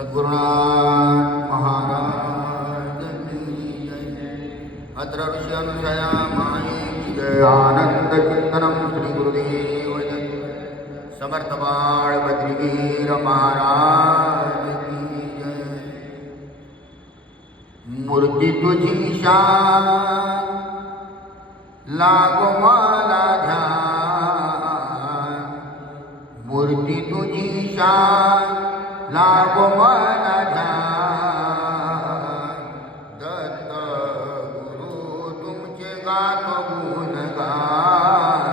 सद्गुरुनाथ महाराज की जय। अत्र ऋषि अनुसया माये की जय। आनंद कीर्तनम श्री गुरुदेव दत्त। समर्थ बाळ बद्रीगीर महाराज की जय। मूर्ती तुझी शान लागो मला ध्यान। मूर्ती तुझी शान लागो मला ध्यान। दत्त गुरु तुमचे गातो गुणगान।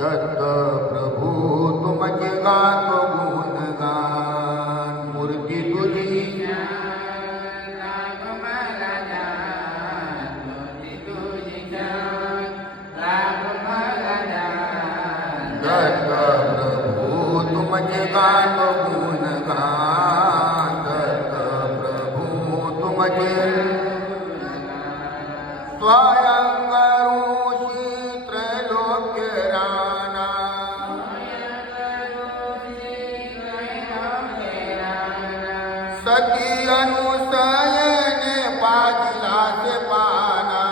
दत्त प्रभू तुमचे गातो गुणगान। मूर्ती तुझी लागो मला ध्यान। मूर्ती तुझी शान लागो मला ध्यान। दत्त प्रभू तुमचे गातो गुणगान। दत्त प्रभू तुमचे स्वयं ऋषी त्रैलोक्य राणा। सती अनुसयने पाजिला से पाना।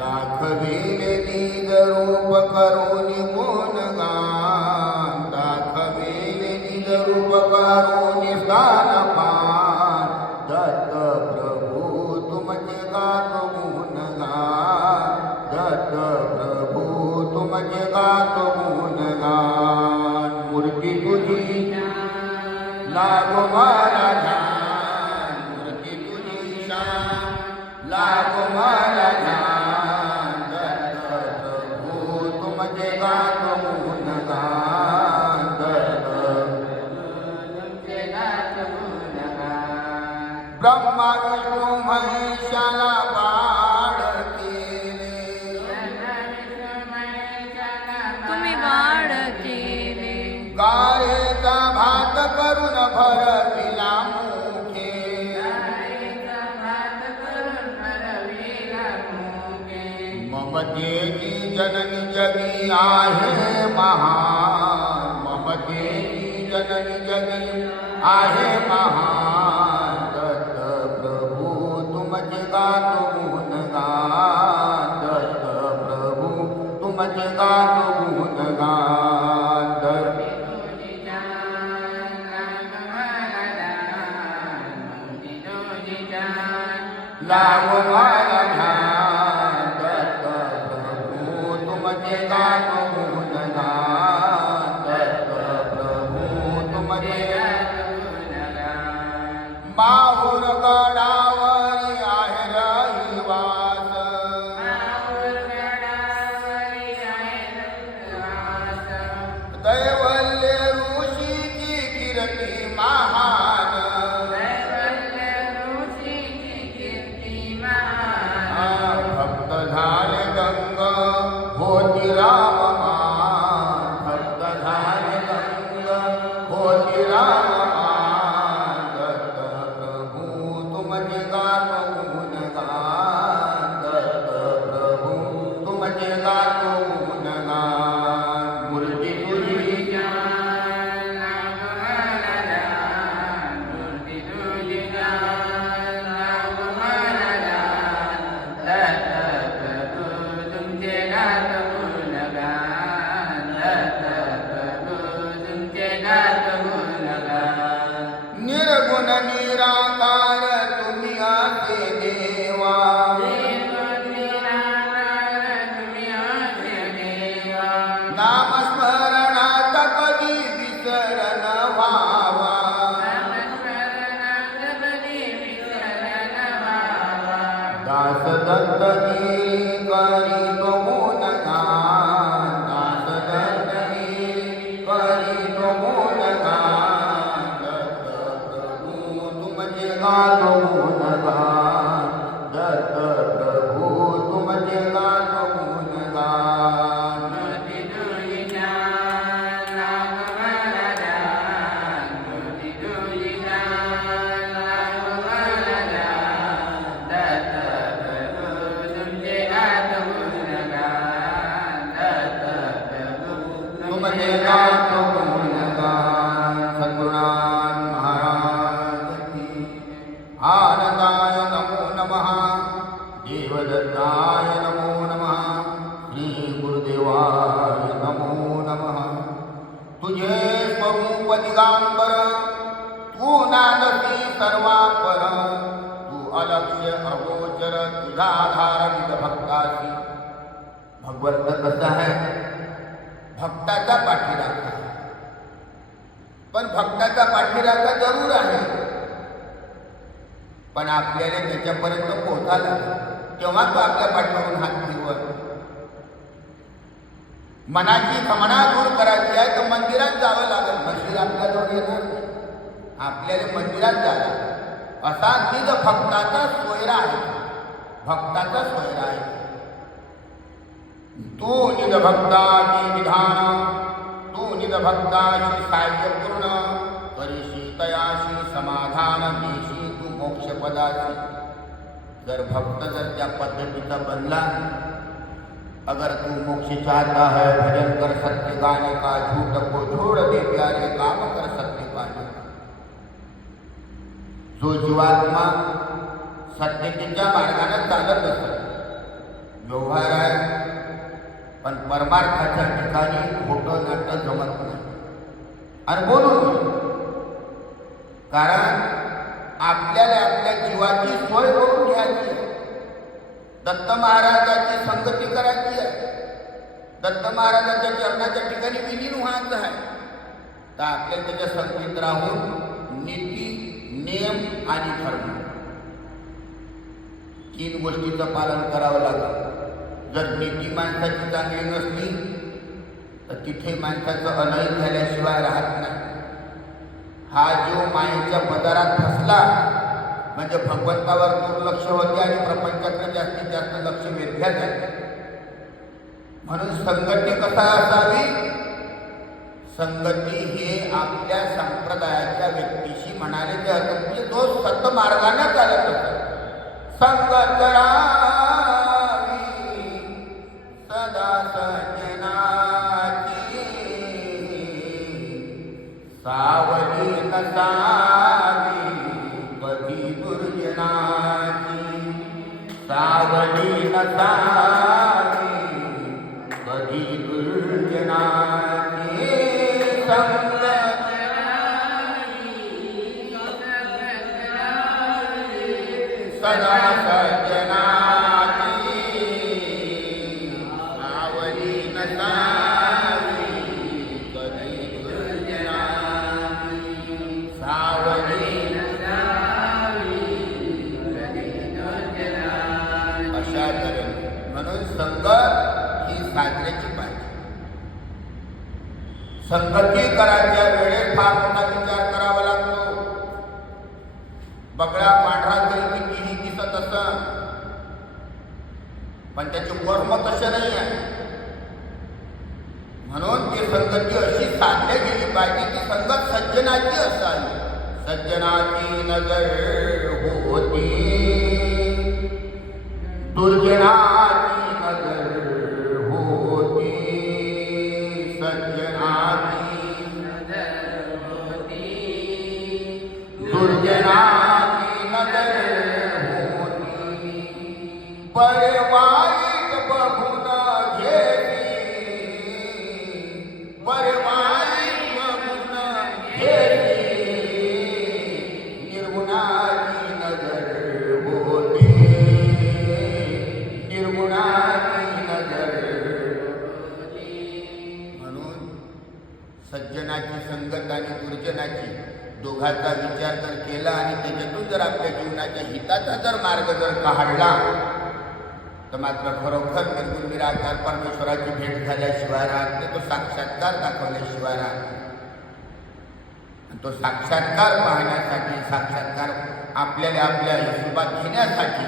दाखविले निज रूप करुणी गुणगान। दाखविले निज रूप करुणी स्थानपान। दत्त प्रभू तुमचे गातो गुणगान। दत्त प्रभू तुमचे गातो गुणगान। मूर्ती तुझी लागो मला ध्यान। मूर्ती तुझी शान लागो मला ध्यान। दत्त प्रभू तुमचे गातो गुणगान। दत्त तुमचे गातो गुणगान। ब्रह्मा विष्णू महेशाला बाळ केले। तुम्ही वाढ केले। गायेचा भात करून भरविला मुखे। ममतेची जननी जगी आहे महान। ममतेची जननी जगी आहे महान। दत्त प्रभू तुमचे गातो गुणगान। दत्त प्रभू तुमचे गातो गुणगान। दत्त तुझी जान लागो मला ध्यान। मूर्ती तुझी जान लागो मला ध्यान। दत्त प्रभू तुमचे गातो गुणगान। दत्त प्रभू तुमचे माहूर गडावरी आहे रहिवास। दैवल्य ऋषीची कीर्ती महान। भक्त झाले गंग होती राममान। भक्त झाले गंग होती राममान। दत्त प्रभू तुमचे गातो गुणगान। दत्त प्रभू तुमचे गातो गुणगान। मूर्ती तुझी श्रीमदेनाथ गुणगान सद्गुणान महाराज की आनंदाय नमो नमः देवदत्ताय नमो नमः श्री गुरुदेवाय नमो नमः तुझे स्वरूप दिगांबर तू नानसी सर्वापर तू अलक्ष्य अगोचर तुझा आधार विद भक्तासी भगवंत कसा आहे भक्ताचा पाठीराखा पण भक्ताचा पाठीराखा जरूर आहे पण आपल्याला त्याच्यापर्यंत पोहोचायला तेव्हा तो आपल्या पाठीवरून हात फिरवत मनाची खमणा दूर करायची आहे तर मंदिरात जावं लागेल मंदिर आपल्याजवळ येणार आपल्याला मंदिरात जावं असा निज भक्ताचा सोयरा आहे भक्ताचा सोयरा आहे तू निज भक्ताची विधान तू निज भक्ताशी साह्यपूर्ण करीशी तयाशी समाधान देशी तू मोक्षपदाची जर भक्त जर त्या पद्धतीचा बनला अगर तू मोक्ष चाहता है भजन कर सत्य गाने का झूठ को छोड़ दे प्यारे काम कर सत्य पाने जो जीवात्मा सत्यतेच्या मार्गाने चालत असत व्यवहार आहे पण परमार्थाच्या ठिकाणी खोटं नाटं जमत नाही आणि बोलून कारण आपल्याला आपल्या जीवाची सोय करून घ्यायची आहे दत्त महाराजाची संगती करायची आहे दत्त महाराजाच्या चरणाच्या ठिकाणी विलीन व्हायचं आहे तर आपल्याला त्याच्या संगतीत राहून नीती नियम आणि धर्म तीन गोष्टीचं पालन करावं लागतं जर नीती माणसाची चांगली नसली तर तिथे माणसाचं अनहित झाल्याशिवाय राहत नाही हा जीव मायेच्या पदारात फसला म्हणजे भगवंतावर दुर्लक्ष होते आणि प्रपंचाकडे जास्तीत जास्त लक्ष वेधल्या जाते म्हणून संगती कसा असावी संगती हे आपल्या संप्रदायाच्या व्यक्तीशी म्हणाले जाते म्हणजे तो सत मार्गाने चालत असतो संगत करावी सदा सज्जनाची सावली नसावी कधी दुर्जनाची सावली नसावी कधी दुर्जनाची संगत सदा सज्जनाची सावली नसावी कधी दुर्जनाची सावली अशा तऱ्हेने म्हणून संगत ही साधण्याची पाहिजे संगती करायच्या वेळेस फार मोठा विचार करावा लागतो बगळा पांढरा तरी कितीही दिसत असत पण त्याचे कर्म तसे नाही आहे म्हणून ती संगती अशी साधल्या गेली पाहिजे ती संगत सज्जनाची असावी सज्जनाची नजर होती दुर्जनाची नजर होती सज्जनाची नजर होती दुर्जनाची नजर होती बरे वाईट बघून घेती बरे वाईट बघून घेती निर्गुणाची नजर होती निर्गुणाची नजर म्हणून सज्जनाची संगत आणि दुर्जनाची दोघांचा विचार जर केला आणि त्याच्यातून जर आपल्या जीवनाच्या हिताचा जर मार्ग जर काढला तर मात्र खरोखर निर्गुण निराकार परमेश्वराची भेट झाल्याशिवाय राहत नाही तो साक्षात्कार दाखवल्याशिवाय राहत नाही तो साक्षात्कार पाहण्यासाठी साक्षात्कार आपल्याला आपल्या हिशोबात घेण्यासाठी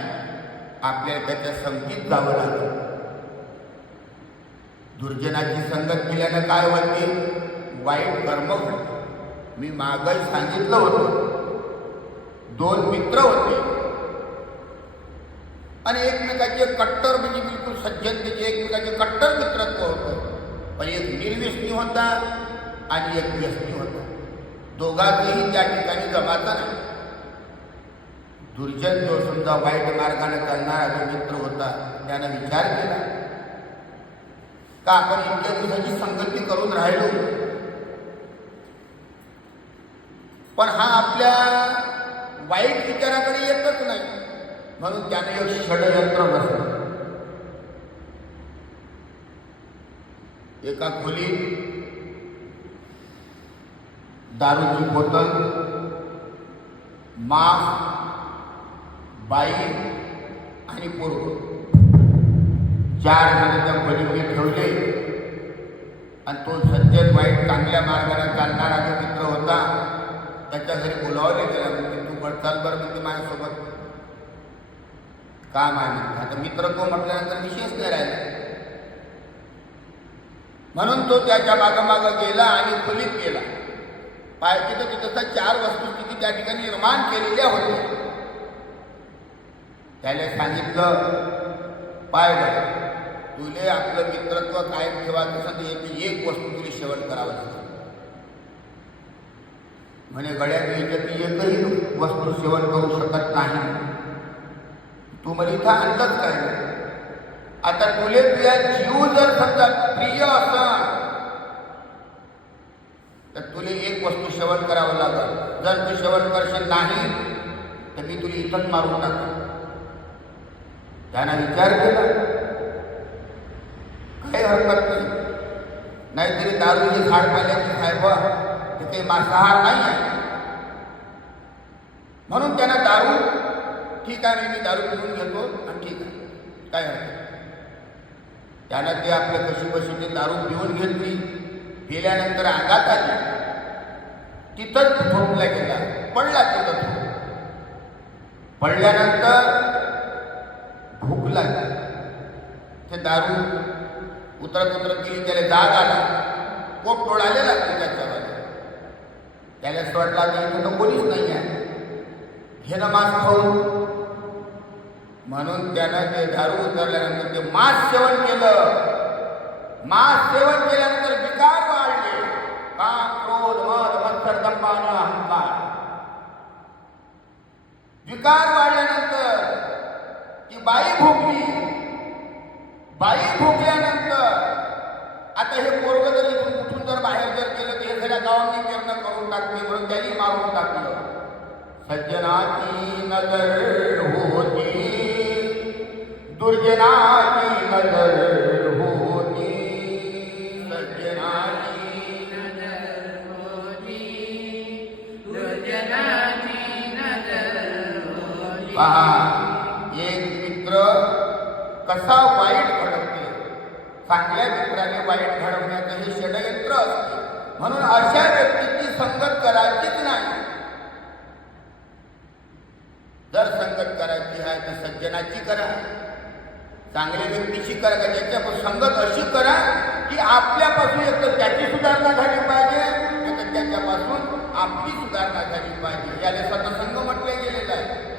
आपल्याला त्याच्या संगतीत जावं लागेल दुर्जनाची संगत केल्यानं काय होते वाईट कर्म घडते मी मागही सांगितलं होतं दोन मित्र होते आणि एकमेकाचे कट्टर म्हणजे बिलकुल सज्जन त्याचे एकमेकाचे कट्टर मित्रत्व होतं पण एक व्यसनी होता आणि एक व्यसनी होता. दोघांचंही त्या ठिकाणी जमाचं नाही. दुर्जन जो समजा वाईट मार्गाने चालणारा जो मित्र होता त्यानं विचार केला का आपण इतक्या दिवसाची संगती करून राहिलो, पण हा आपल्या वाईट विचाराकडे येतच नाही. म्हणून त्याने एक षडयंत्र बसलं. एका खोलीत दारूची बोतल, मांस, बाई आणि पोरग 4 जण त्या खोलीमध्ये ठेवले आणि तो सज्जन वाईट चांगल्या मार्गाने चालणारा जो मित्र होता त्याच्या घरी बोलावले त्याला. म्हणजे तू चाल बरं म्हणते माझ्यासोबत काम आहे. आता मित्र तो म्हटल्यानंतर विशेष नाही राहिला. म्हणून तो त्याच्या मागं गेला आणि खोलीत गेला. पाहिजे तर तिथं 4 वस्तुस्थिती त्या ठिकाणी निर्माण केलेल्या होत्या. त्याने सांगितलं पाय बरं तुले आपलं मित्रत्व कायम ठेवायचं असेल एक वस्तू तुला सेवन करावं लागेल. म्हणे गड्यात याच्यात एकही वस्तू सेवन करू शकत नाही. तू मला इथं आणलंच काय. आता तुले तुझ्या जीव जर समजा प्रिय असेल तर तुले एक वस्तू सेवन करावं लागेल. जर तू सेवन करशील नाही तर मी तुला इथंच मारून टाकतो. त्यानं विचार केला काही हरकत नाही. नाहीतरी दारूची झाड पाल्याची खायबा ते काही मांसाहार नाही आहे. म्हणून त्यानं दारू ठीक आहे मी दारू पिऊन घेतो आणि ठीक आहे काय हरकत. त्यानं ते आपल्या कशी ते दारू पिऊन घेतली. गेल्यानंतर अंगात आली. तिथंच झोपला गेला. पडला तिथं. पडल्यानंतर भूक लागली. ते दारू उतरत गेली. त्याला जाग आला. पोट टोळालेला त्याच्यावर. त्याला असं वाटला की इथं तर कोणीच नाही आहे. घेणं मांस खाऊन. म्हणून त्यानं ते दारू उतरल्यानंतर ते मांस सेवन केलं. मांस सेवन केल्यानंतर विकार वाढले. काम, क्रोध, मद, मत्सर, दंभ आणि अहंकार. विकार वाढल्यानंतर ती बाई भोगली. बाई भोगल्यानंतर आता हे पोरग जर इथून उठून जर बाहेर जर गेलं तर हे सगळ्या गावांनी पेरणं करून टाकते. म्हणून त्यांनी मारून टाकलं. सज्जनाची नजर होती दुर्जनाची नजर होती. सज्जनाची नजर होती दुर्जनाची नजर होती. पहा एक मित्र कसा वाईट घडवते. चांगल्या मित्राने वाईट घडवण्याचं हे षडयंत्र असते. म्हणून अशा व्यक्तीची संगत करायचीच नाही. जर संगत करायची आहे तर सज्जनाची करा. चांगल्या व्यक्तीची करा का ज्याच्या संगत अशी करा की आपल्यापासून एक तर त्याची सुधारणा झाली पाहिजे नाही तर त्याच्यापासून आपली सुधारणा झाली पाहिजे. याला सत्संग म्हटले गेलेलं आहे.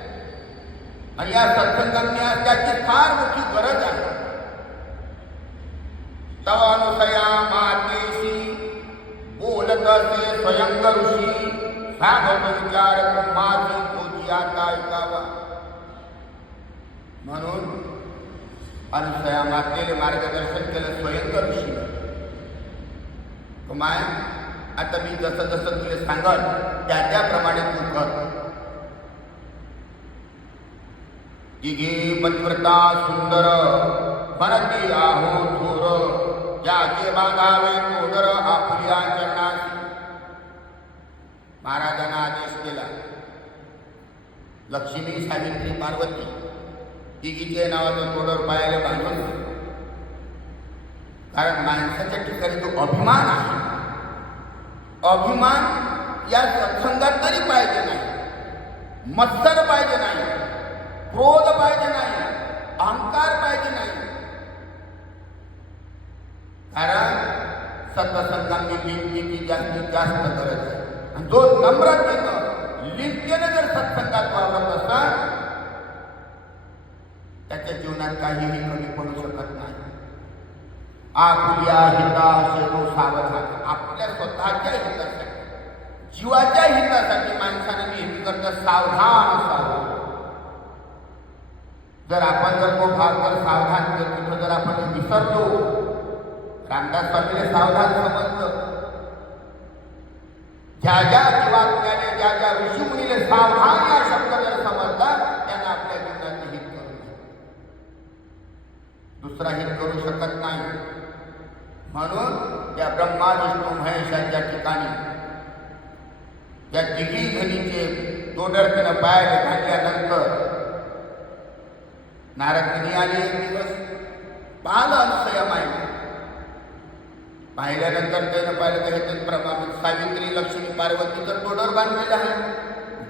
आणि या सत्संगाने त्याची फार मोठी गरज आहे. तवानुसया मातेशी बोलत असे स्वयंग ऋषी साधव विचार माझी तुझी आता ऐकावा. म्हणून अनुसया मातेने मार्गदर्शन केलं स्वयंग ऋषी. माय आता मी जसं तुला सांगत त्याप्रमाणे तू कर. दिघे पतिव्रता सुंदर बनती आहो थोर ज्याचे बांधावे तोदर आपल्या चरणाशी. महाराजांना आदेश केला. लक्ष्मी, सावित्री, पार्वती तिघीचे नावाचं तोडर पायाला बांधून. कारण माणसाच्या ठिकाणी तो अभिमान आहे. अभिमान या सत्संगात तरी पाहिजे नाही. मत्सर पाहिजे नाही. क्रोध पाहिजे नाही. अहंकार पाहिजे नाही. कारण सत्संगांनी लिंगीची जास्तीत जास्त गरज आहे. आणि जो नम्रतेनं लिंगेनं जर सत्संगात वावरत असाल त्याच्या जीवनात काहीही कमी पडू शकत नाही. आपुल्या हिता शेतो सावधान. आपल्या स्वतःच्या हितासाठी, जीवाच्या हितासाठी माणसानं नेहमी करता सावधान असावं. जर आपण जर तो भाग जर सावधान जर कुठं जर आपण विसरलो, रामदास स्वामीने सावधान समजलं. ज्या ज्या जीवात्म्याने ज्या ज्या ऋषीमुनीने सावधान या शब्द जर समजला, त्यांना आपल्या जीवनाचे हित करू नये, दुसरा हित करू शकत नाही. म्हणून त्या ब्रह्मा विष्णू महेशाच्या ठिकाणी या तिघी जणीचे दोडरतीनं पायाने घातल्यानंतर नारद मुनी आले. एक दिवस पाहिलं अनुसया माहिती. पाहिल्यानंतर त्यानं पाहिलं का हे प्रमाण सावित्री लक्ष्मी पार्वतीचं डोडर बांधलेलं आहे,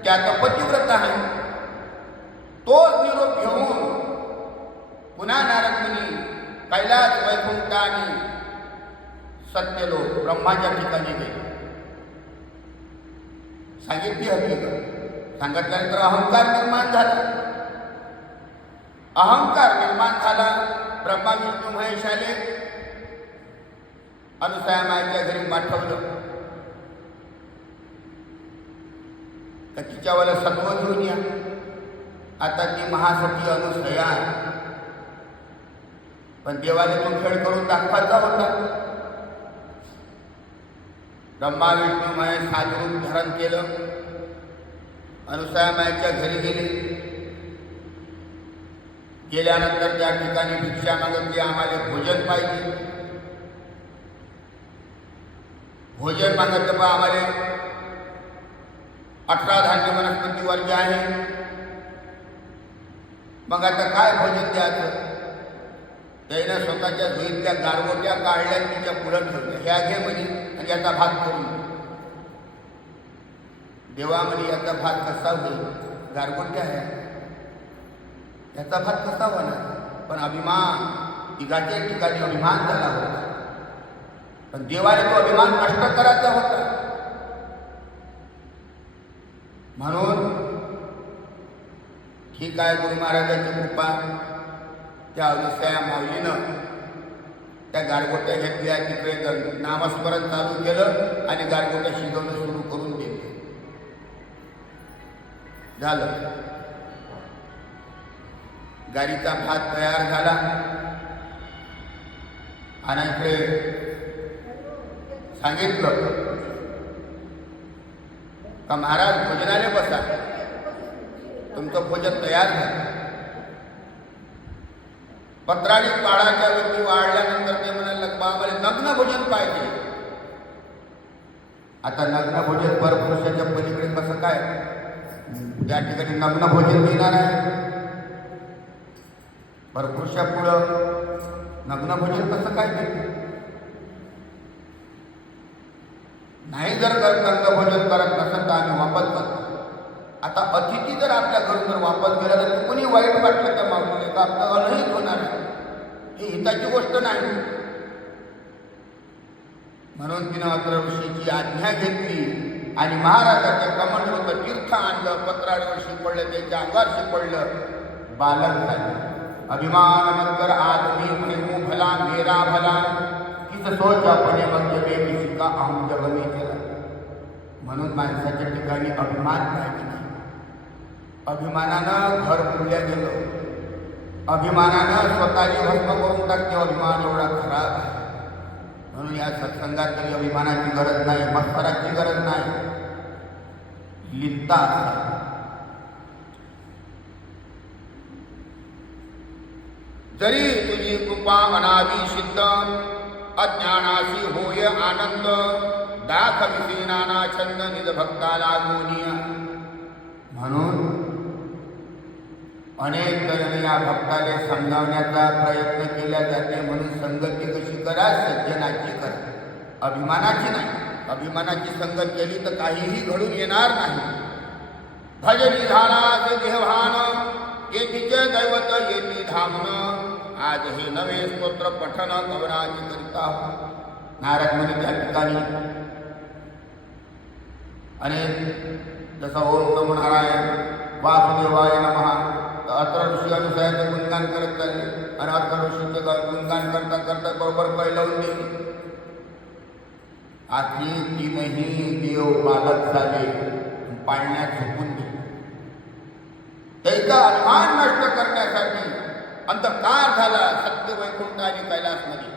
त्याचा पतिव्रत आहे. तोच निरोप घेऊन पुन्हा नारद मुनी कैलास वैकुंठ आणि सत्यलोक ब्रह्माच्या ठिकाणी गेले. सांगितली हकीकत. सांगितल्यानंतर अहंकार निर्माण झाला. अहंकार निर्माण झाला. ब्रह्मा विष्णू महेश आले. अनुसया मायेच्या घरी पाठवलं का तिच्यावाला सत्व घेऊन या. आता ती महासती अनुसया, पण देवाने तो खेळ करून दाखवायचा होता. ब्रह्मा विष्णू महेश सात रूप धारण केलं. अनुसया मायेच्या घरी गेले. गेल्यानंतर त्या ठिकाणी भिक्षा मागितली, आम्हाला भोजन पाहिजे. भोजन मागितलं पण आम्हाला 18 धान्य वनस्पती वर्ग आहे. मग आता काय भोजन द्यायचं? त्यानं स्वतःच्या झुईतल्या गारगोट्या काढल्या, तिच्या पुढं ठेवल्या. ह्या घे म्हणे आणि याचा भात करून. देवा म्हणे याचा भात कसा होईल? गारगोट्या आहे, याचा भात कसा होणार? पण अभिमान, तिघाच्या ठिकाणी अभिमान झाला होता. पण देवाने तो अभिमान नष्ट करायचा होता. म्हणून ठीक आहे, गुरु महाराजांची कृपा. त्या अनुसया माऊलीनं त्या गारगोट्या घेतल्या, तिकडे नामस्मरण चालू केलं आणि गारगोट्या शिजवणं सुरू करून दिले. झालं. गारीचा भात तयार झाला आणि इकडे सांगितलं का महाराज भोजनाने बसा, तुमचं भोजन तयार झालं. पत्राळी काळाच्या व्यक्ती वाढल्यानंतर ते म्हणाले बा आम्हाला नग्न भोजन पाहिजे. आता नग्न भोजन परपुरुषाच्या पलीकडे कसं काय? त्या ठिकाणी नग्न भोजन देणार आहे. परपुरुषापुढं नग्न भोजन कसं काय देते? नाही जर नग्न भोजन करत नसेल तर आम्ही वापस करतो. आता अतिथी जर आपल्या घरून जर वापस गेला तर कोणी वाईट वाटलं त्या मागून का आपलं अनहित होणार आहे. ही हिताची गोष्ट नाही. म्हणून तिनं अत्र ऋषीची आज्ञा घेतली आणि महाराजाच्या कमंडलूचं तीर्थ आणलं, पत्राळीवर शिपडलं, त्याच्या अंगावर शिपडलं. बालक झाले. अभिमान मत कर आदमी प्रेमू भला मेरा भला, किस सोच अपने मंजबे किसी का अहम जग में केला. म्हणून माणसाच्या ठिकाणी अभिमान पाहिजे नाही. अभिमानानं घर पुरल्या गेलं. अभिमानानं स्वतःची भस्म करून टाकते. अभिमान एवढा खराब आहे. म्हणून या सत्संगात तरी अभिमानाची गरज नाही, मत्सराची गरज नाही. लिप्ता जरी तुझी कृपा अनादी सिद्ध, अज्ञानाशी होय आनंद, दाखविसी नाना छंद निज भक्ता लागूनिया. म्हणून अनेक तऱ्हेने या भक्ताले समजावण्याचा प्रयत्न केला जाते. म्हणून संगती कशी करा? सज्जनाची करा, अभिमानाची नाही. अभिमानाची संगत केली तर काहीही घडून येणार नाही. भजनी झाला ते देहभान, येतीचे दैवत येती धामन, आज हे नवे स्तोत्र पठन कवनाची करिता. नारद मुनी त्या ठिकाणी अनेक जसं ओम नमो नारायण वासुदेवाय नमः अत्र ऋषी अनुसयाचं गुणगान करत चालले. आणि अर्थऋषीचे गुणगान करता करता बरोबर पैलवून दिली. आखरी तीनही देव बालक झाले, पाळण्यात झोपून गेले. त्याचा अभिमान नष्ट करण्यासाठी अंधकार झाला सत्य वैकुंठ आणि कैलासमध्ये.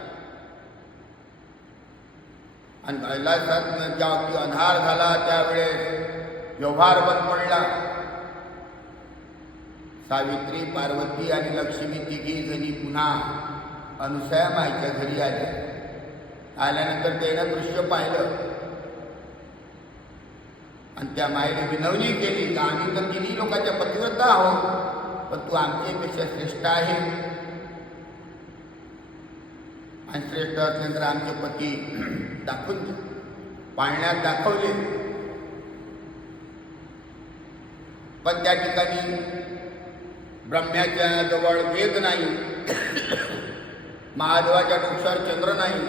आणि कैलासात ज्या अगदी अंधार झाला त्यावेळेस व्यवहार बंद पडला. सावित्री, पार्वती आणि लक्ष्मी तिघी जणी पुन्हा अनुसया माईच्या घरी आल्या. आल्यानंतर त्यानं दृश्य पाहिलं आणि त्या माईने विनवणी केली की आम्ही तर तिन्ही लोकांच्या पतिव्रता आहोत, पण तू आमच्यापेक्षा श्रेष्ठ आहे. आणि श्रेष्ठ असल्यानंतर आमचे पती दाखवून दे. पाळण्यात दाखवले, पण त्या ठिकाणी ब्रह्म्याच्या जवळ वेद नाही, महादेवाच्या डोक्यावर चंद्र नाही,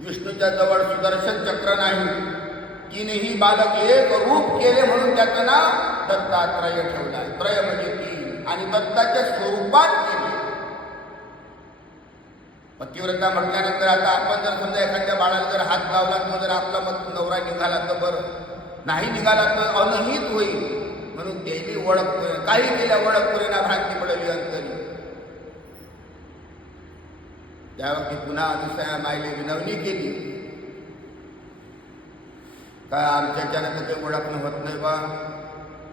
विष्णूच्या जवळ सुदर्शन चक्र नाही. तीनही बालक एक रूप केले म्हणून त्याचं नाव दत्तात्रय ठेवला. त्रय म्हणजे तीन, आणि दत्ताच्या स्वरूपात केले. पतिव्रता म्हटल्यानंतर आता आपण जर समजा एखाद्या बाळाला जर हात लावला किंवा जर आपला मग नवरा निघाला तर बरं, नाही निघाला तर अनहित होईल. म्हणून देवी ओळख काही केल्या ओळख पुरेना भ्रांती पडली अंतरी. त्यावरती पुन्हा अनुसया माईने विनवणी केली का आमच्याच्यानं तर काही ओळखणं होत नाही बा,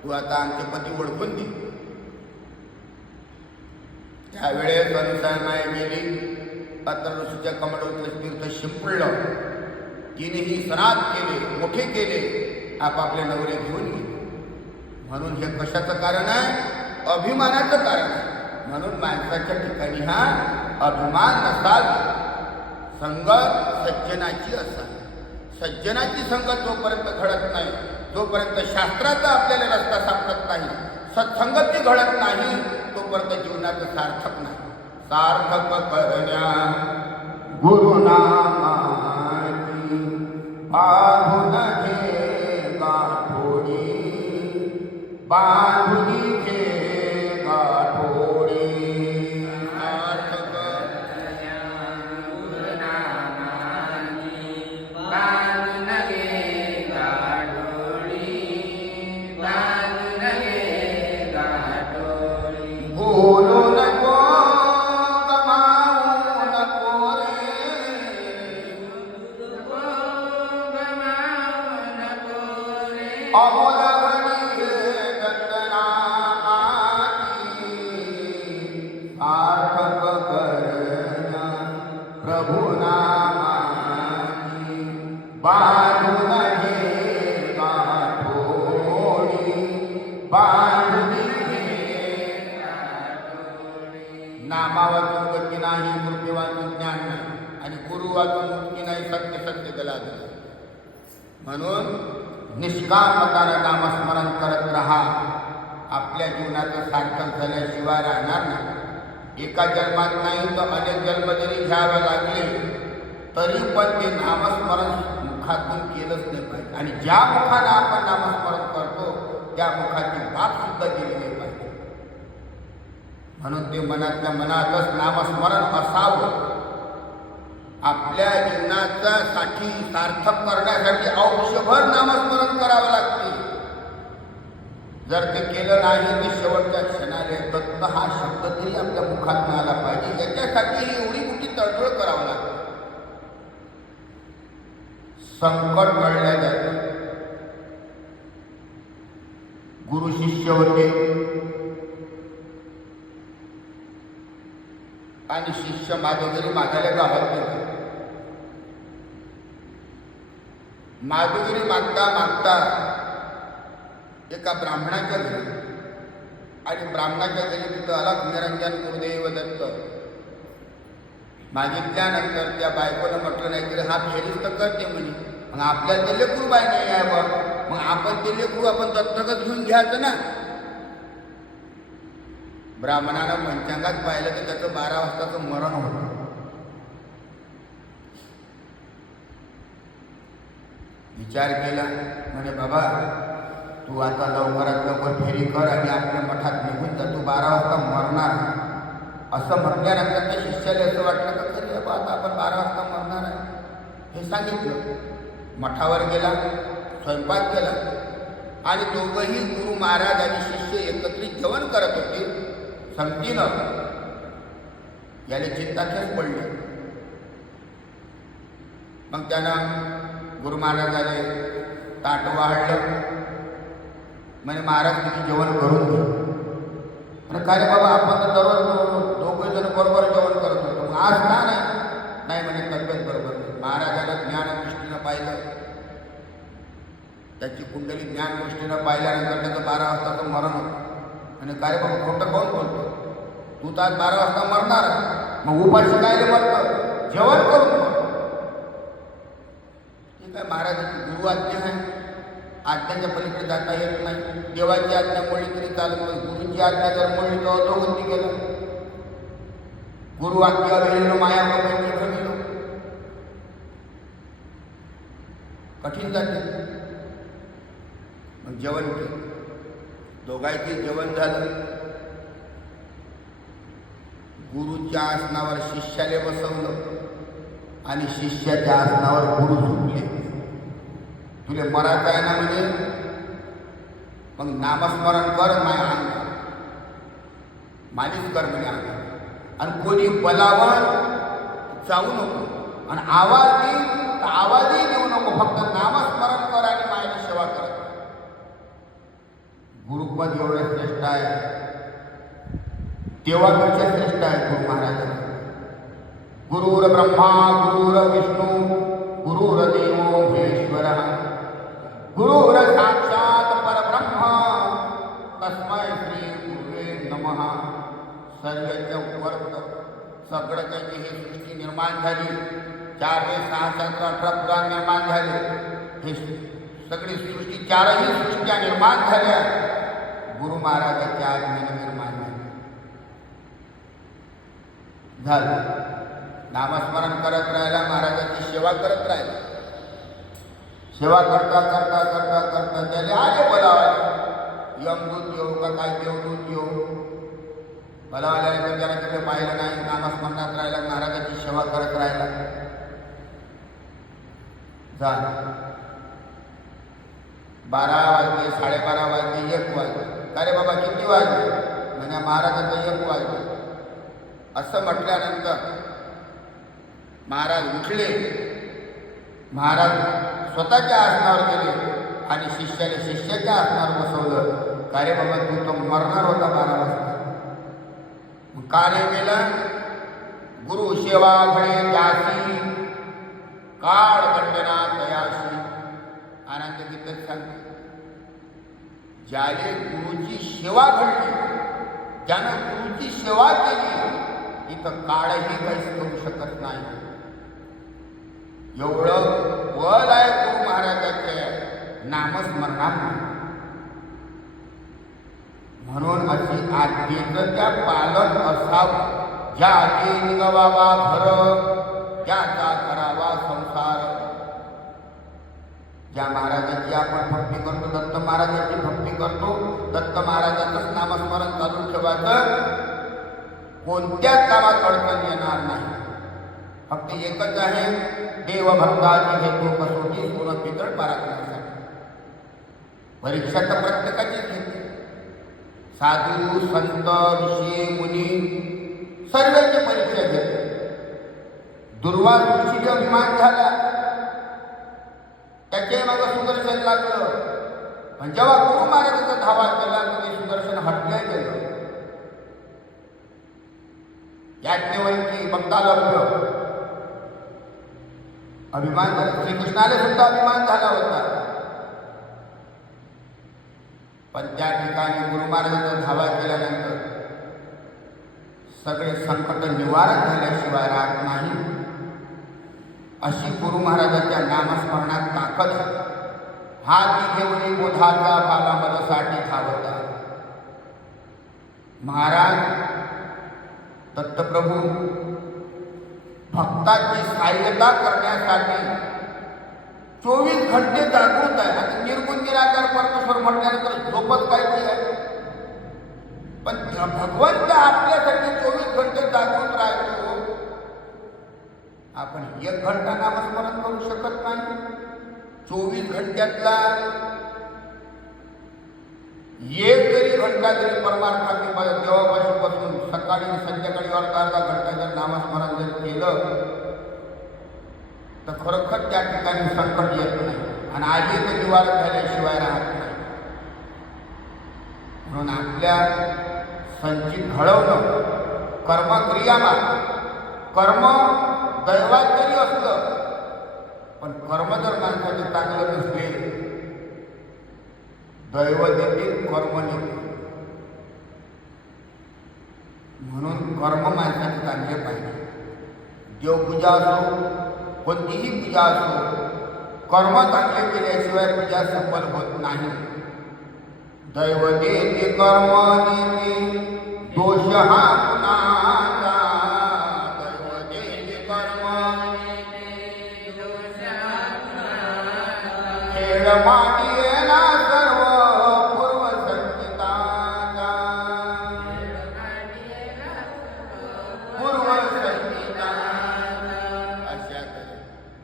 तू आता आमचे पती ओळखून दे. त्यावेळेस अनुसया माय गेली, अथर्वशीच्या कमळातलं तीर्थ शिंपडलं. तिनेही स्नान केले, मोठे केले, आपापले नवरे घेऊन गेले. म्हणून हे कशाचं कारण आहे? अभिमानाचं कारण आहे. म्हणून माणसाच्या ठिकाणी हा अभिमान नसावा, संगत सज्जनाची असावी. सज्जनाची संगत जोपर्यंत घडत नाही, जोपर्यंत शास्त्राचा आपल्याला रस्ता सापडत नाही, सत्संगती घडत नाही, तोपर्यंत जीवनाचं सार्थक नाही. सार्थक करण्या गुरुनामाची बांधून घे गाठोडी, बांधुनी घे गाठोडी. सार्थक बोलू नको, गमावू नको रे, अमोल घडी घे दत्तनामाची. सार्थक करण्या प्रभु नामाची, बांधून घे गाठोडी, बांधून नामा वाचून गती नाही, कृपे वाचून ज्ञान नाही, आणि गुरु वाचून मुक्ती नाही, सत्य सत्य त्याला. म्हणून निष्कामतानं नामस्मरण करत राहा. आपल्या जीवनाचं सार्थक झाल्याशिवाय राहणार नाही. एका जन्मात नाही तर अनेक जन्म जरी घ्यावे लागले तरी पण ते नामस्मरण मुखातून केलंच नाही पाहिजे. आणि ज्या मुखानं आपण नामस्मरण करतो त्या मुखाची बात सुद्धा केली नाही पाहिजे. म्हणून ते मनातल्या मनातच नामस्मरण असावं. आपल्या जीवनाचा साठी सार्थक करण्यासाठी आयुष्यभर नामस्मरण करावं लागते. जर ते केलं नाही तर शेवटच्या क्षणाला दत्त हा शब्द तरी आपल्या मुखात आला पाहिजे. याच्यासाठी एवढी मोठी तडजोड करावं लागते. संकट टळल्या जाते. गुरु शिष्य होते आणि शिष्य माधुगिरी मागायला गावात गेले. माधुगिरी मागता मागता एका ब्राह्मणाच्या घरी, आणि ब्राह्मणाच्या घरी तिथं अलग निरंजन गुरुदेव दत्त. मागितल्यानंतर त्या बायकोनं म्हटलं नाही तरी हा फेरीच तर करते म्हणे. मग आपल्याला ते लेकरू बाय नाही आहे बा, मग आपण ते लेकरू आपण दत्तकच घेऊन घ्यायचं ना. ब्राह्मणानं पंचांगात पाहिलं तर त्याचं 12 वाजताचं मरण होतं. विचार केला, म्हणे बाबा तू आता लवकरात लवकर फेरी कर आणि आपल्या मठात निघून जा, तू 12 वाजता मरणार. असं म्हटल्यानंतर त्या शिष्याला असं वाटलं का खरी बाबा आता आपण 12 वाजता मरणार आहे हे सांगितलं. मठावर गेला, स्वयंपाक केला आणि दोघंही गुरु महाराज आणि शिष्य एकत्रित जेवण करत होते. संगतीनं याला चिंताखेच पडली. मग त्यानं गुरु महाराजाने ताट वाढलं म्हणजे महाराज तुम्ही जेवण करून घे. म्हणजे काय रे बाबा आपण तर दररोज दोघे जण बरोबर जेवण करत होतो, मग आज का नाही म्हणे तब्येत बरोबर नाही. महाराजाला ज्ञानदृष्टीनं पाहिलं, त्याची कुंडली ज्ञानदृष्टीनं पाहिल्यानंतर त्याचं 12 वाजताचं मरण होतं. आणि काय रे बाबा खोटं कोण बोलतो, तू तर आज 12 वाजता मरणार, मग उपाशी काय मरतं, जेवण करून मर. ठीक आहे, महाराजाची गुरु आज्ञा आहे, आज्ञाच्या पलीकडे जाता येत नाही. देवाची आज्ञा मोडली तरी चालत नाही, गुरुची आज्ञा जर मोडली तर अधोगती गेलं. गुरु आज्ञा वेळेलो माया प्रपंच भ्रमिलो, कठीण जाते. मग जेवण केलं, दोघांचे जेवण झालं. गुरुच्या आसनावर शिष्याला बसवलं आणि शिष्याच्या आसनावर गुरु झोपले. तुले मरायचं आहे ना म्हणजे मग नामस्मरण कर, माय अंग मालिश कर म्हणे अंग. आणि कोणी बलावर जाऊ नको आणि आवाज दे तर आवाजही देऊ नको, फक्त नामस्मरण कर आणि मायची सेवा कर. गुरुपद एवढं श्रेष्ठ आहे, देवापेक्षा श्रेष्ठ आहे गुरु महाराज. गुरुर ब्रह्मा गुरुर विष्णू गुरुर्देवो महेश्वरः गुरुर साक्षात परब्रह्म तस्मै श्री गुरुवे नमः. सर्वेच्या वर्त सगळं काही ही सृष्टी निर्माण झाली. 4 वे 6 7 18 पुराण निर्माण झाले. हे सगळी सृष्टी 4ही सृष्ट्या निर्माण झाल्या गुरु महाराजांच्या आज्ञेने निर्माण झालं. नामस्मरण करत राहिला, महाराजांची सेवा करत राहिला. सेवा करता करता करता करता त्याला आले बोलावाले, यमदूत येऊ का काय देवदूत येऊ. बोलावाल्यानंतर त्याला तिकडे पाहिलं नाही, नामस्मरणात राहिला, महाराजांची सेवा करत राहिला. झालं 12 वाजले, 12:30 वाजले, 1 वाजले. अरे बाबा किती वाजले म्हणजे महाराजांचं 1 वाजले. असं म्हटल्यानंतर महाराज उठले. महाराज स्वतःच्या आसनावर गेले आणि शिष्याने शिष्याच्या आसनावर बसवलं. का रे बाबा तू तो मरणार होता 12 वाजता, का रे गेला. गुरु सेवा घडे त्यासी काळ दंडना तयाशी. आनंद गीतच सांगते, ज्याने गुरुची सेवा घडली, ज्यानं गुरुची सेवा केली, इथं काळही काहीच करू शकत नाही. एवढं बल आहे गुरु महाराजांच्या नामस्मरणात. म्हणून अशी आज्ञेचं त्या पालन असावं. ज्या आज्ञे निगवावा घर त्याचा करावा संसार. ज्या महाराजांची आपण भक्ती करतो, दत्त महाराजांची भक्ती करतो, दत्त महाराजांचंच नामस्मरण चालू ठेवायचं, कोणत्याच कामात अडचण येणार नाही. फक्त एकच आहे, देवभक्ताची हेतू कसोटी सोनं पितळ पराक्रमासाठी. परीक्षा तर प्रत्येकाचीच घेते. साधू संत ऋषी मुनी सर्वांची परीक्षा घेते. दुर्वास अभिमान झाला, त्याचे मग सुदर्शन लागलं. पण जेव्हा गुरु महाराजांचा धावा केला तर ते सुदर्शन हटले गेलं. याज्ञवल्की भक्तालभ्य अभिमान झाला. श्रीकृष्णाला सुद्धा अभिमान झाला होता. पण त्या ठिकाणी गुरु महाराजांचा धावा केल्यानंतर सगळे संकट निवारण झाल्याशिवाय राहत नाही. अशी गुरु महाराजांच्या नामस्मरणात ताकद. हाती घेऊन बोधाचा भाला मदसाठी धावता. महाराज दत्तप्रभू भक्ताची सहाय्यता करण्यासाठी 24 घंटे जागृत आहे. आता निर्गुण निराकार परमेश्वर म्हटल्यानंतर झोपच कायची आहे. पण भगवंत आपल्यासाठी 24 घंटे जागृत राहतो. आपण 1 घंटा नामस्मरण करू शकत नाही. 24 घंट्यातला एक जरी घंटा जरी परमार्थाने देवापासून सकाळी संध्याकाळी अर्धा घंटा जर नामस्मरण जर केलं तर खरोखर त्या ठिकाणी संकट येत नाही आणि आधी ते निवारण झाल्याशिवाय राहत नाही. म्हणून आपल्या संचित घडवणं कर्मक्रियामा कर्म दैवात जरी असलं पण कर्म जर माणसाचे चांगलं नसले दैव देते कर्म देते. म्हणून कर्म माणसाचे चांगले पाहिजे. देवपूजा असो कोणतीही पूजा असो कर्म चांगले केल्याशिवाय पूजा सफल होत नाही. दैव देते कर्म देते दोष हा कुणाचा. दैव देते कर्म देते दोष हा कुणाचा. खेळ मांडी ना सर्व पूर्व संचिताचा. पूर्व संचिताचा अशा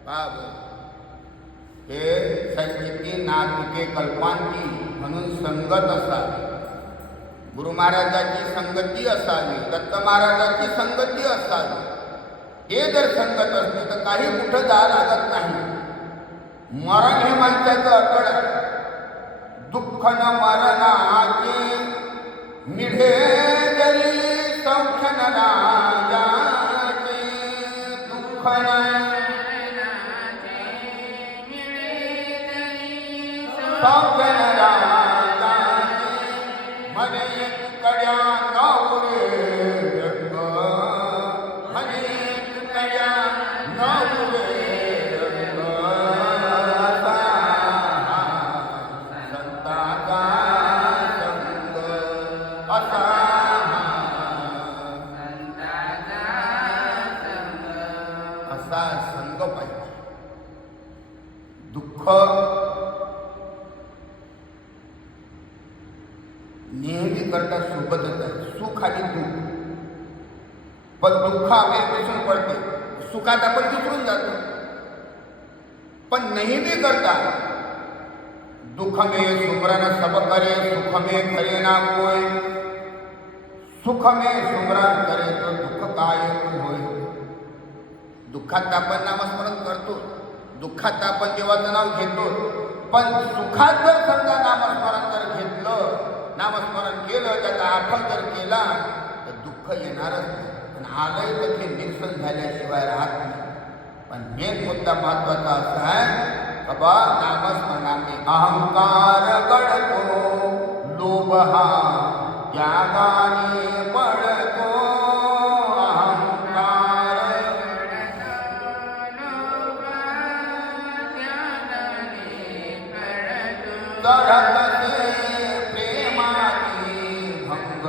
बाब हे संचिती नातिके कल्पांती म्हणून संगत असावी. गुरु महाराजांची संगती असावी. दत्त महाराजांची संगती असावी. हे जर संगत असते तर काही कुठं जा लागत नाही. मरण हे माणसाचं अटळ आहे. दुःख न मरणाचे मिढे जरी सौख्य न राजाचे. दुःख न सौख्य न राजाचे म्हणे कड्या नवरे रंग. म्हणे कड्या नवरे रंग. संताचा संग असा असा संग पाहिजे. दुःख नेहमी करता सोबतच आहे. सुख आणि दुःख. पण दुःख आपल्या दिसून पडते. सुखात आपण विसरून जातो. पण नेहमी करता दुःख में सुमरन सब करे सुख में करे ना कोई. सुख में सुमरन करे तो दुःख काय होय. दुःखात आपण नामस्मरण करतो. दुःखात आपण देवाचं नाव घेतो. पण सुखात जर समजा नामस्मरण जर घेतलं नामस्मरण केलं त्याचा आठवण जर केला तर दुःख येणारच नाही. पण आलंय तर ते निरसन झाल्याशिवाय राहत नाही. पण मेन मुद्दा महत्वाचा असा आहे बाबा नामस्मरणाने अहंकार गळतो. लोभ हा त्यागाने पडतो. अहंकार चढतसे प्रेमाची भंग.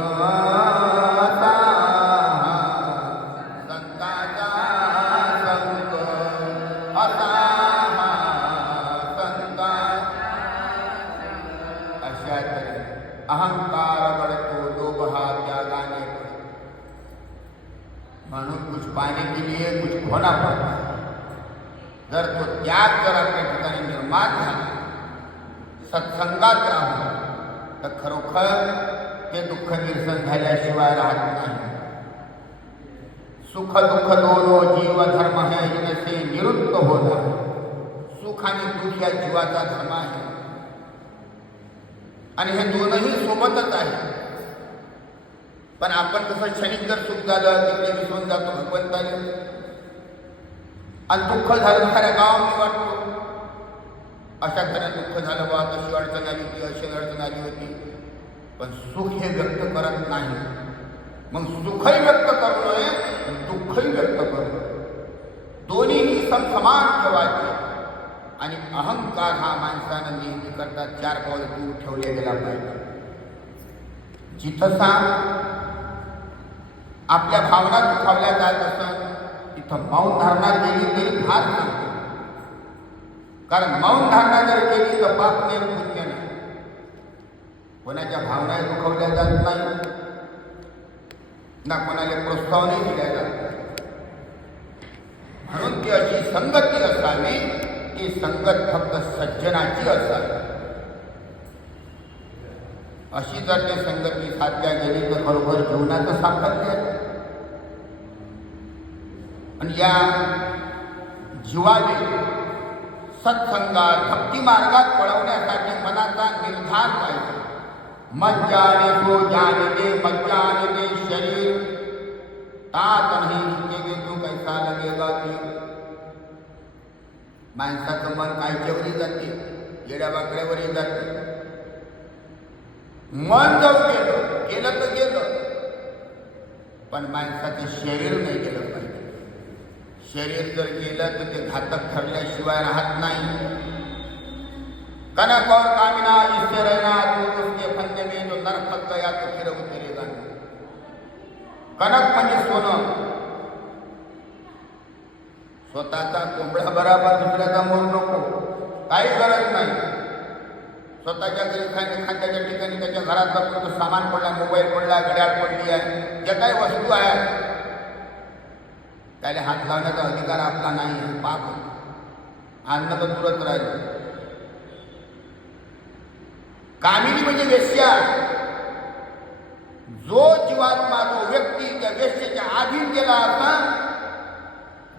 संताचा संग असा संता. अशा तरी अहंकार गळतो. लोभ हा त्यागाने पडतो. म्हणून कुछ पाने के लिए कुछ खोना पडता. जर तो त्याग जर आपल्या ठिकाणी निर्माण झाला सत्संगात राहून तर खरोखर ते दुःख निरसन झाल्याशिवाय राहत नाही. सुख दुःख दोनो जीव धर्म है इनसे निवृत्त होना. सुख आणि दुःख या जीवाचा धर्म आहे आणि हे दोनही सोबतच आहे. पण आपण कसं क्षणिक जर सुख झालं तिकडे विसरून जातो भगवंताने आणि दुःख झालं साऱ्या गावामध्ये वाटतो. अशा घरात दुःख झालं बा तशी अडचण आली होती अशी अडचण आली होती. पण सुख हे व्यक्त करत नाही. मग सुखही व्यक्त करू नये दुःखही व्यक्त करू. दोन्हीही समान ठेवायचे. आणि अहंकार हा माणसानं नेहमी करता 4 पाऊल दूर ठेवले गेला पाहिजे. जिथसा आपल्या भावना दुखावल्या जात असत तिथं मौन धारणा केली तरी फार चांगलं. कारण मौन धारणा जर केली तर पाप नाही पुण्य नाही. कोणाच्या भावना दुखवल्या जात नाही ना कोणाला प्रोत्साहनही दिल्या जात. म्हणून ती अशी संगती असावी की संगत फक्त सज्जनाची असावी. अशी जर ते संगती साध्या गेली तर बरोबर जीवनाचं साफल्य आहे. आणि या जीवाने सत्संगात भक्ती मार्गात पळवण्यासाठी मनाचा निर्धार पाहिजे. मन जाने तो जाने दे, मत जाने दे शरीर, तात नहीं शिकेगे तो कैसा लगेगा तीर. माणसाचं मन कायच्यावरही जाते, येड्यावाकड्यावरही जाते. मन जाऊ गेलं तर गेलं, पण माणसाचं शरीर नाही गेलं पाहिजे. शरीर जर गेलं तर ते घातक ठरल्याशिवाय राहत नाही. कनक और कामिना इससे रहना तू उसके फंदे में जो नरक गया तो फिर उतरेगा. कनक म्हणजे सोनं. स्वतःचा कोंबडा बराबर दुसऱ्याचा मोल नको, काही गरज नाही. स्वतःच्या घरी खांद्याच्या ठिकाणी त्याच्या घरात बघतो सामान पडला, मोबाईल पडला, घड्याळ पडली आहे, ज्या काही वस्तू आहेत त्याला हात लावण्याचा अधिकार आपला नाही. पाप अन्न तर तुरंत राहिलं. कामिनी म्हणजे वेश्या. जो जीवात्मा जो व्यक्ती त्या वेश्येच्या अधीन गेला असता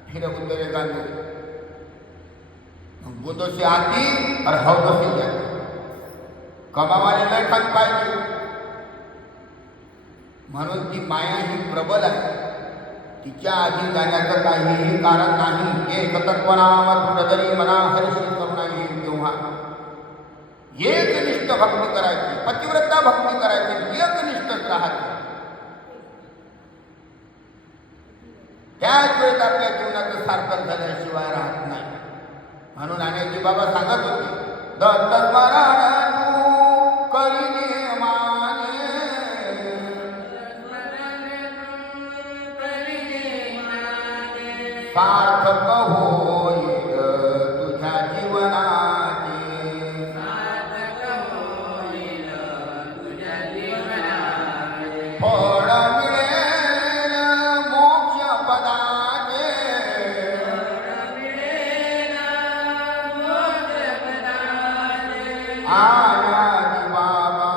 फिर उतरेगा नहीं. बूंदों से आती और हौदों से जाती. कमावाले नाही खात पाहिजे. म्हणून ती माया ही प्रबल आहे. तिच्या आधी जाण्याचं काहीही कारण नाही. एकतत्वनामरी मना हर्षी करुणा येईल तेव्हा एकनिष्ठ भक्ती करायची, पतिव्रता भक्ती करायची, एकनिष्ठच राहायचं. त्याच वेळेत आपल्या जीवनाचं सार्थक झाल्याशिवाय राहत नाही. म्हणून अनेकजी बाबा सांगत होते, दत्त स्मरण करीने माने, सार्थक होईल तुझ्या जीवनाचे, फळ मिळेल मोक्ष पदाचे, आयाजी बाबा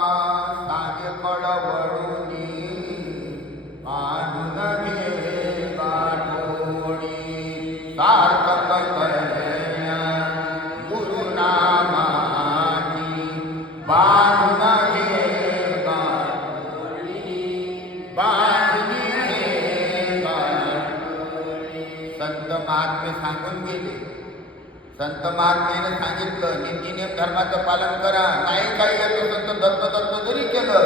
सागे पडवळूनी पांडुन घे गाठोडी, सार्थक करण्या गुरुनामाची बांधून घे गाठोडी, बांधून घे गाठोडी. संत महात्मे सांगून गेले. संत महात्म्याने सांगितलं नीतिनियम धर्माचं पालन करा. नाही काही येतो संत दत्त दत्त जरी केलं,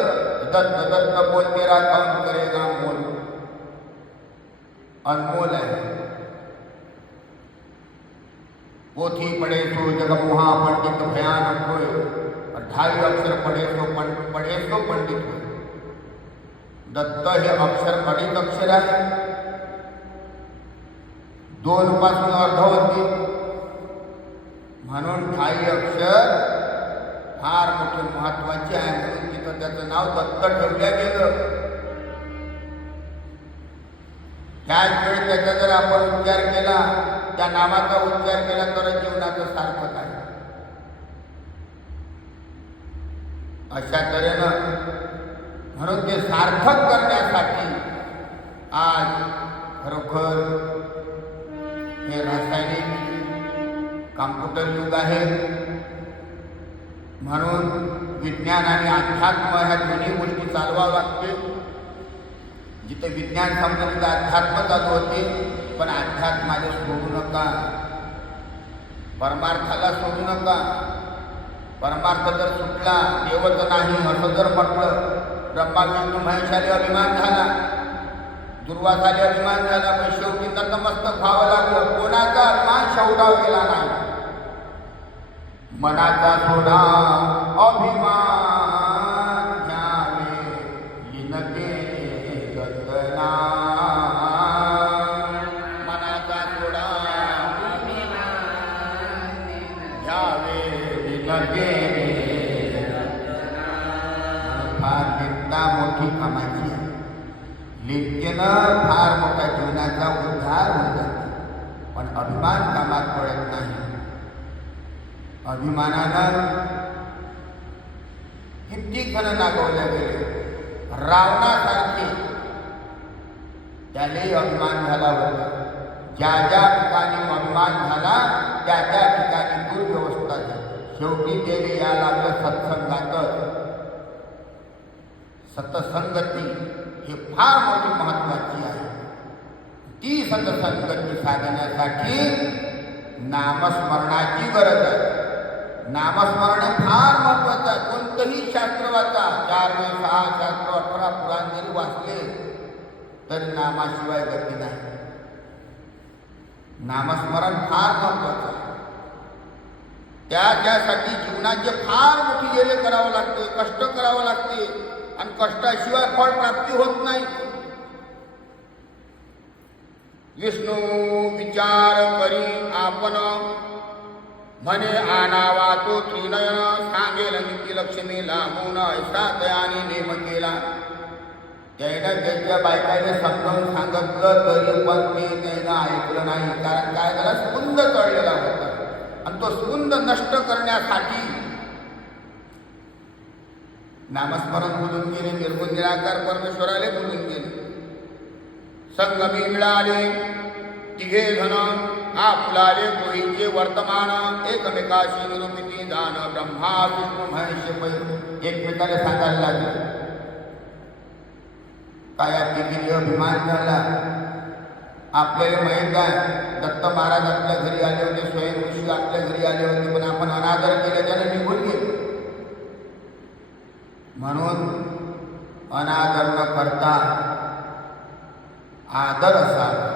दत्त दत्त बोल तेरा कौन करेगा मोल. अनमोल आहे. पोथी पढ़े तो जगमुहा पंडित भयानक होय, 28 अक्षर पढ़े तो पंडित होय. दत्त हे अक्षर गणित अक्षर आहे. 2 पासून अर्धवती. म्हणून 28 अक्षर फार मोठे महत्वाचे आहे. म्हणून तिथं त्याचं नाव दत्त ठेवलं गेलं. त्याच वेळी त्याचा जर आपण उच्चार केला, त्या नामाचा उच्चार केला तर जीवनाचं सार्थक आहे. अशा तऱ्हेनं म्हणून ते सार्थक करण्यासाठी आज खरोखर हे रासायनिक कॉम्प्युटर युग आहे. म्हणून विज्ञान आणि अध्यात्म ह्या दोन्ही गोष्टी चालवावं लागते. जिथे विज्ञान संपलं तिथे अध्यात्म चालू होते. पण अध्यात्माला सोडू नका, परमार्थाला सोडू नका. परमार्थ जर सुटला देवच नाही असं जर म्हटलं, ब्रह्मा विष्णू महेशाले अभिमान झाला, दुर्वासाले अभिमान झाला, पण शेवटी नतमस्तक व्हावं लागलं. कोणाचा अभिमान शेवटाव गेला नाही. मनाचा सोडा अभिमान घ्यावे लिनके दत्तना. मनाचा सोडा घ्यावे लिनके दत्तना. फार चिंता मोठी कामाची. लिप्त भक्तीनं फार मोठा जीवनाचा उद्धार होत जातो. पण अभिमान कामात पडत नाही. अभिमानानं किती जण नागवल्या गेले. रावणासारखे त्यालाही अभिमान झाला होता. ज्या ज्या ठिकाणी अभिमान झाला त्या त्या ठिकाणी दुर्व्यवस्था झाली. शेवटी त्याने या लागलं सत्संगातच. सत्संगती ही फार मोठी महत्वाची आहे. ती सत्संगती साधण्यासाठी नामस्मरणाची गरज आहे. नामस्मरण फार महत्वाचं आहे. कोणतंही शास्त्र वाचा, 4 वेळ 6 शास्त्र 18 पुराण जरी वाचले तरी नामाशिवाय गती नाही. नामस्मरण फार महत्वाचं आहे. त्यासाठी जीवनाचे फार मोठी गेले करावं लागते, कष्ट करावं लागते आणि कष्टाशिवाय फळ प्राप्ती होत नाही. विष्णू विचार करी आपण म्हणे आणावा तो त्रिनयन सांगेल निती लक्ष्मी लागून ऐसा दयाने नेम केला. त्यानं त्याच्या बायकाने समजावून सांगितलं तरी पण ते त्यानं ऐकलं नाही. कारण काय झाला, स्कुंद चढलेला होता आणि तो स्कुंद नष्ट करण्यासाठी नामस्मरण बोलून गेले. निर्गुण निराकार परमेश्वराले बोलून गेले. संगमी मिळाले तिघे जण आपलाले कोळीचे वर्तमान एकमेकाशी निरूपिती दान ब्रह्मा विष्णू महेश एकमेकाला सांगायला लागले. काय तिघी अभिमान झाला. आपल्याला माहीत आहे दत्त महाराज आपल्या घरी आले होते, स्वयं ऋषी आपल्या घरी आले होते, पण आपण अनादर केला, त्याने निघून गेले. म्हणून अनादर न करता आदर असावा,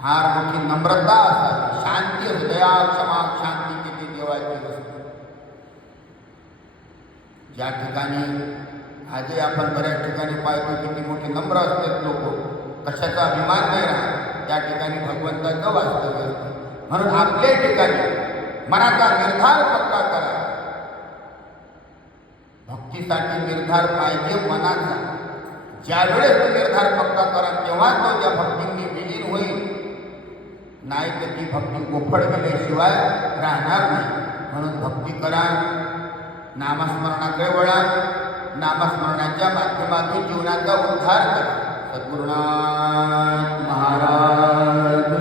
फार मोठी नम्रता असावी, शांती हृदया क्षमा शांती किती देवाची वस्तू. ज्या ठिकाणी आजही आपण बऱ्याच ठिकाणी पाहतो किती मोठे नम्र असतात लोक, कशाचा अभिमान नाही राहत, त्या ठिकाणी भगवंताचं वास्तव्य असतं. म्हणून आपल्या ठिकाणी मनाचा निर्धार पक्का करा. भक्तीसाठी निर्धार पाहिजे मनाचा. ज्यावेळेस तो निर्धार पक्का करा तेव्हा तो त्या भक्तींनी विलीन होईल. नाही तर ती भक्ती गोफड गेल्याशिवाय राहणार नाही. म्हणून भक्ती करा, नामस्मरणाकडे वळा, नामस्मरणाच्या माध्यमातून जीवनाचा उद्धार करा. सद्गुरुनाथ महाराज